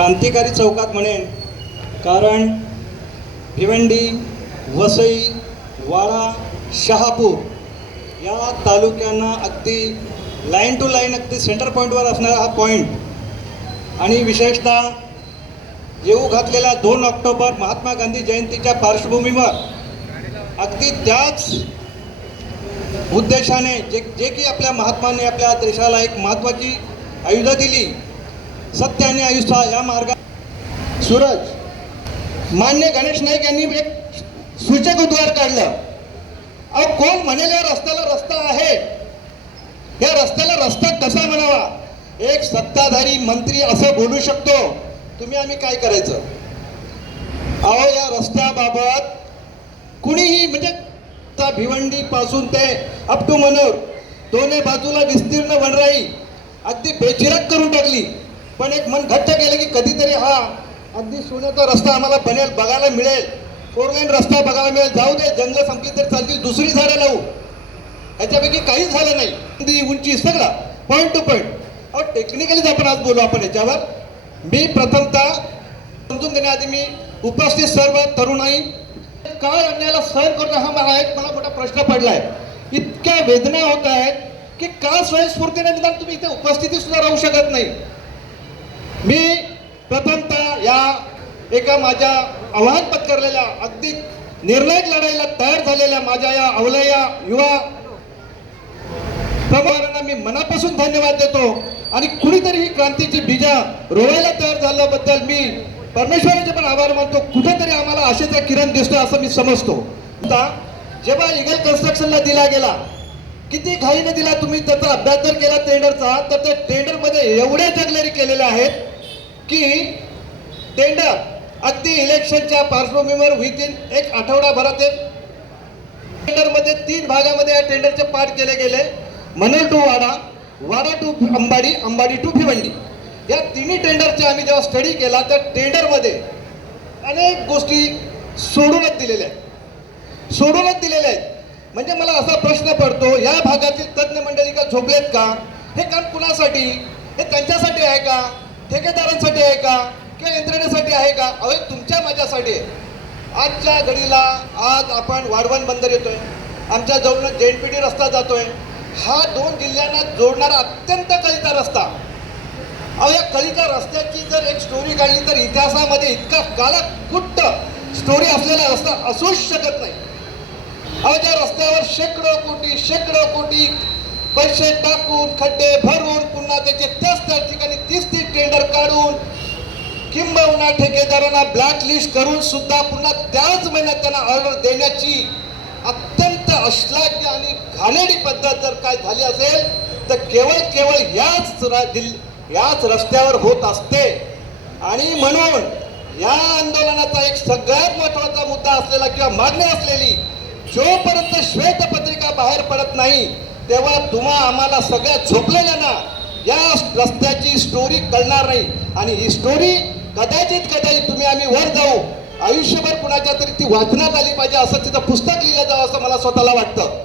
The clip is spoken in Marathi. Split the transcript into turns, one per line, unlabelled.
क्रांतिकारी चौकात म्हणेन. कारण भिवंडी वसई वाडा शहापूर या तालुक्यांना अगदी लाईन टू लाईन अगदी सेंटर पॉईंटवर असणारा हा पॉईंट आणि विशेषतः येऊ घातलेल्या दोन ऑक्टोबर महात्मा गांधी जयंतीच्या पार्श्वभूमीवर अगदी त्याच उद्देशाने जे जे की आपल्या महात्माने आपल्या देशाला एक महत्त्वाची आयुधं दिली सत्य आणि आयुष्य या मार्गात सूरज मान्य गणेश नाईक यांनी एक सूचक उद्गार काढलं. अहो कोण म्हणेल या रस्त्याला रस्ता आहे? या रस्त्याला रस्ता कसा म्हणावा? एक सत्ताधारी मंत्री असं बोलू शकतो. तुम्ही आम्ही काय करायचं? अहो या रस्त्याबाबत कुणीही म्हणजे त्या भिवंडी पासून ते अप टू मनोर दोन्ही बाजूला विस्तीर्ण वनराई अगदी बेचिराग करून टाकली. पण एक मन घट्ट केलं की कधीतरी हा अगदी सोन्याचा रस्ता आम्हाला बनेल बघायला मिळेल. फोर लाईन रस्ता बघायला मिळेल. जाऊ दे जंगल संपली तर चालतील दुसरी झाडं लावू. ह्याच्यापैकी काहीच झालं नाही. अगदी उंची सगळा. पॉईंट टू पॉईंट अहो टेक्निकलीच आपण आज बोलू आपण याच्यावर मी प्रथमतः समजून देण्याआधी मी उपस्थित सर्व तरुणाई काय अन्यायाला सहन करणं हा मला एक मला मोठा प्रश्न पडला आहे इतक्या वेदना होत आहेत की का स्वयंस्फूर्तीने निदान तुम्ही इथे उपस्थिती सुद्धा राहू शकत नाही? मी प्रथमतः या एका माझ्या आव्हान पत्करलेल्या अगदी निर्णायक लढाईला तयार झालेल्या माझ्या या अवलया युवा प्रभावांना मी मनापासून धन्यवाद देतो. आणि कुणीतरी ही क्रांतीची बीजा रोवायला तयार झाल्याबद्दल मी परमेश्वराचे पण आभार मानतो. कुठेतरी आम्हाला आशेचा किरण दिसतो असं मी समजतो. जेव्हा इगल कन्स्ट्रक्शनला दिला गेला किती घाईने दिला तुम्ही त्याचा अभ्यास जर केला टेंडरचा तर त्या टेंडरमध्ये एवढे जगलेरी केलेले आहेत. की टेंडर अगदी इलेक्शनच्या पार्श्वभूमीवर विथिन एक आठवडाभरात एक. टेंडरमध्ये तीन भागामध्ये या टेंडरचे पाठ केले गेले. मनल टू वाडा वाडा टू अंबाडी अंबाडी टू भिवंडी. या तिन्ही टेंडरचे आम्ही जेव्हा स्टडी केला तर टेंडरमध्ये अनेक गोष्टी सोडूनच दिलेल्या आहेत. सोडूनच दिलेल्या आहेत. म्हणजे मला असा प्रश्न पडतो या भागातील तज्ज्ञ मंडळी का झोपलेत का? हे काम कुणासाठी? हे त्यांच्यासाठी आहे का? ठेकेदारांसाठी आहे का? किंवा यंत्रणेसाठी आहे का? अहो तुमच्या माझ्यासाठी आहे. आजच्या घडीला आज आपण वाढवण बंदर येतोय. आमच्या जवळून जेनपीडी रस्ता जातोय. हा दोन जिल्ह्यांना जोडणारा अत्यंत कलिता रस्ता. अहो या कलिता रस्त्याची जर एक स्टोरी काढली तर इतिहासामध्ये इतका कालाकुट्ट स्टोरी असलेला रस्ता असूच शकत नाही. अहो त्या रस्त्यावर शेकडो कोटी शेकडो कोटी पैसे टाकून खड्डे भरून पुन्हा त्याचे त्याच त्या ठिकाणी किंबहुना ठेकेदारांना ब्लॅक लिस्ट करून सुद्धा पुन्हा त्याच महिन्यात त्यांना ऑर्डर देण्याची अत्यंत अश्लाघ्य आणि घाणेरडी पद्धत जर काय झाली असेल तर केवळ केवळ याच याच रस्त्यावर होत असते. आणि म्हणून या आंदोलनाचा एक सगळ्यात महत्त्वाचा मुद्दा असलेला किंवा मागणी असलेली जोपर्यंत श्वेतपत्रिका बाहेर पडत नाही तेव्हा तुम्हा आम्हाला सगळ्या झोपलेल्यांना या रस्त्याची स्टोरी कळणार नाही. आणि ही स्टोरी कदाचित कदाचित तुम्ही आम्ही वर जाऊ. आयुष्यभर कुणाच्या तरी ती वाचण्यात आली पाहिजे असं तिथं पुस्तक लिहिलं जावं असं मला स्वतःला वाटतं.